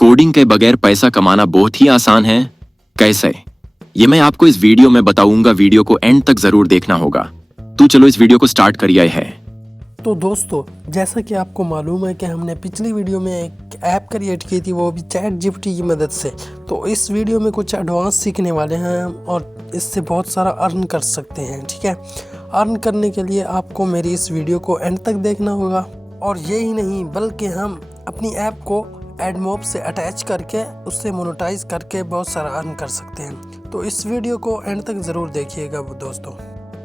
कोडिंग के बगैर पैसा कमाना बहुत ही आसान है। कैसे, ये मैं आपको इस वीडियो में बताऊंगा। वीडियो को एंड तक जरूर देखना होगा। तो चलो इस वीडियो को स्टार्ट करिए है। तो दोस्तों, जैसा कि आपको मालूम है कि हमने पिछली वीडियो में एक ऐप क्रिएट की थी, वो भी चैट जीपीटी की मदद से। तो इस वीडियो में कुछ एडवांस सीखने वाले हैं और इससे बहुत सारा अर्न कर सकते हैं। ठीक है, अर्न करने के लिए आपको मेरी इस वीडियो को एंड तक देखना होगा। और यही नहीं, बल्कि हम अपनी ऐप को एडमोब से अटैच करके उससे मोनेटाइज करके बहुत सारा अर्न कर सकते हैं। तो इस वीडियो को एंड तक ज़रूर देखिएगा दोस्तों।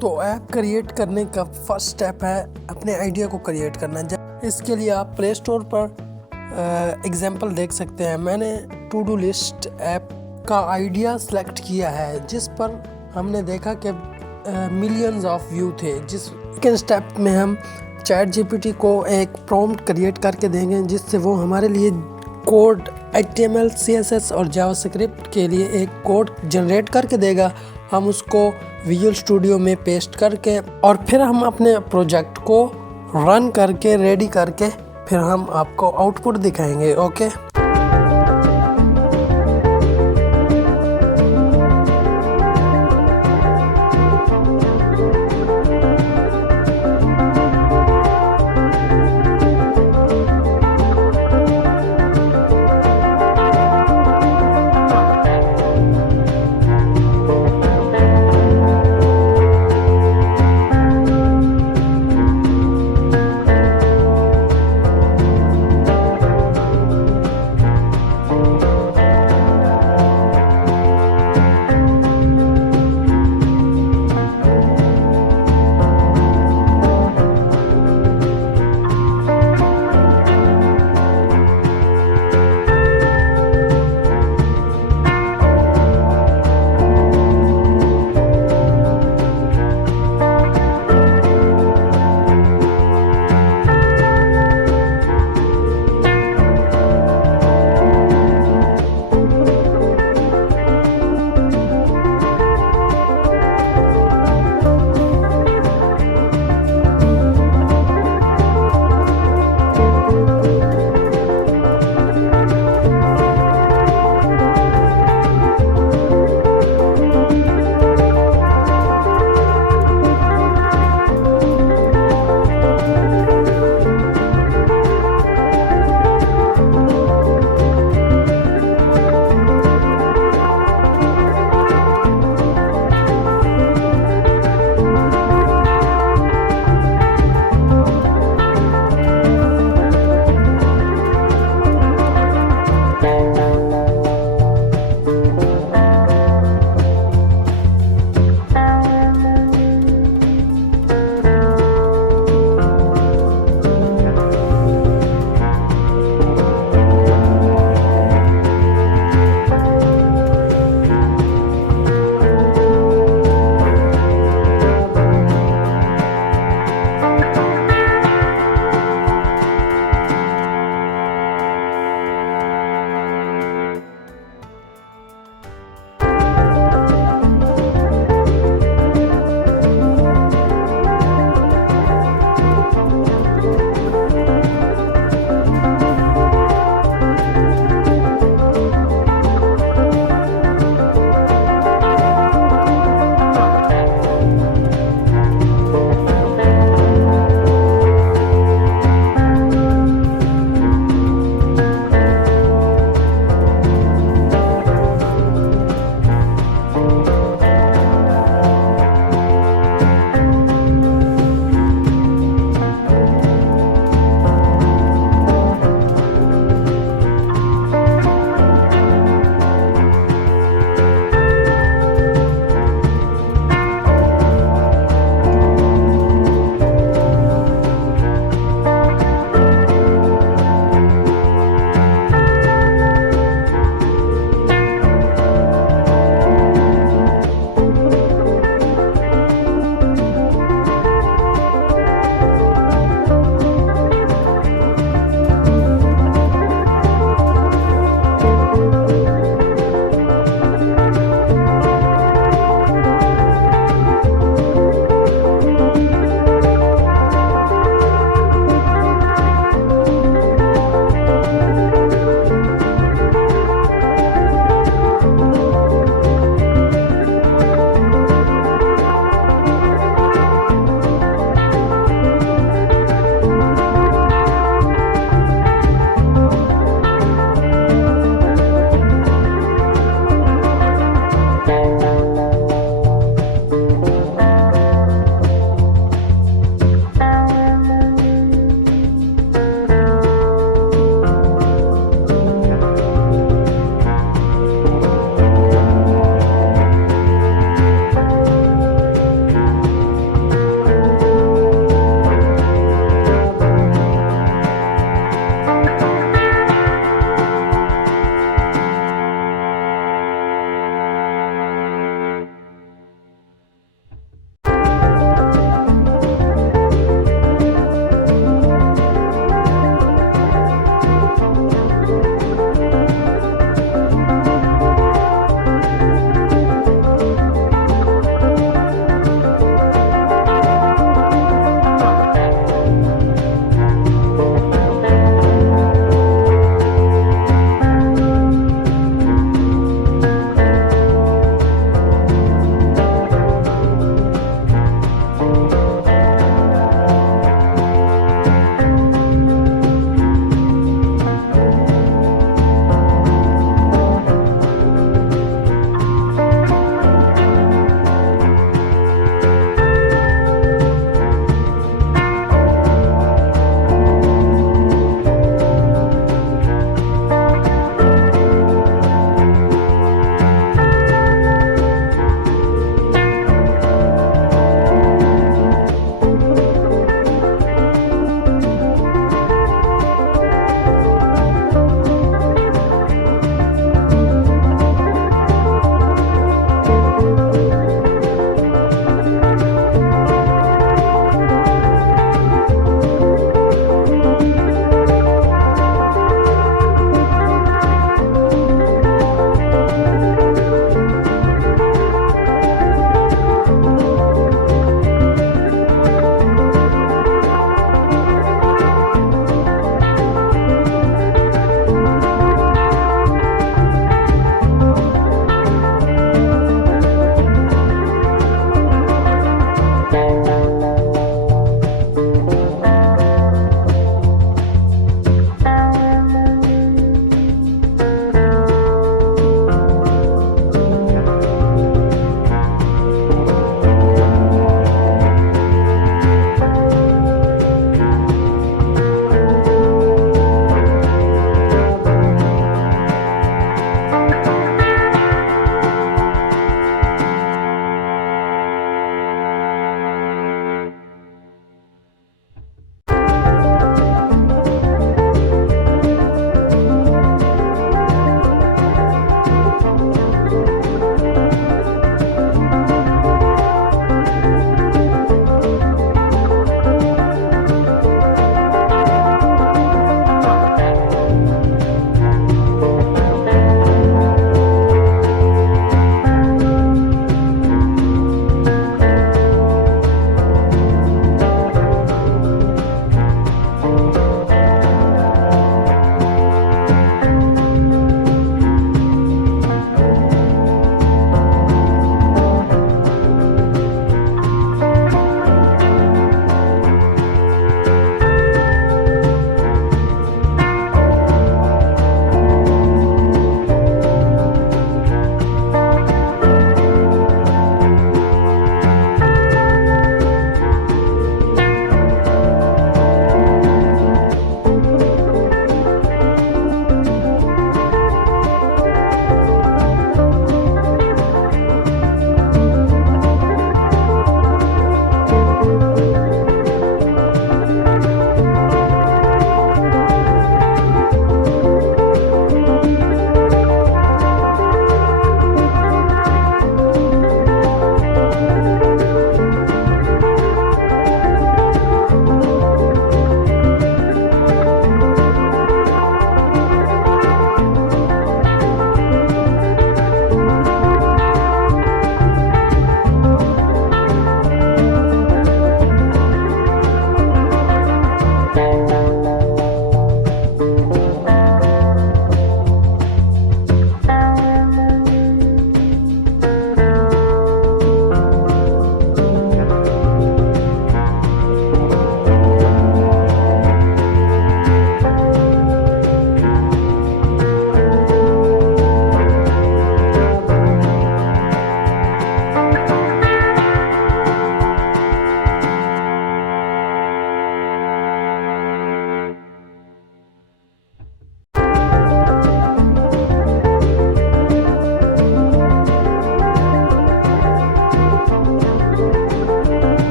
तो ऐप क्रिएट करने का फर्स्ट स्टेप है अपने आइडिया को क्रिएट करना। इसके लिए आप प्ले स्टोर पर एग्जांपल देख सकते हैं। मैंने टू डू लिस्ट ऐप का आइडिया सेलेक्ट किया है, जिस पर हमने देखा कि मिलियंस ऑफ व्यू थे। जिस सेकंड स्टेप में हम चैट जीपीटी को एक प्रॉम्प्ट क्रिएट करके देंगे, जिससे वो हमारे लिए कोड HTML CSS और जावास्क्रिप्ट के लिए एक कोड जनरेट करके देगा। हम उसको विजुअल स्टूडियो में पेस्ट करके और फिर हम अपने प्रोजेक्ट को रन करके रेडी करके फिर हम आपको आउटपुट दिखाएंगे। ओके।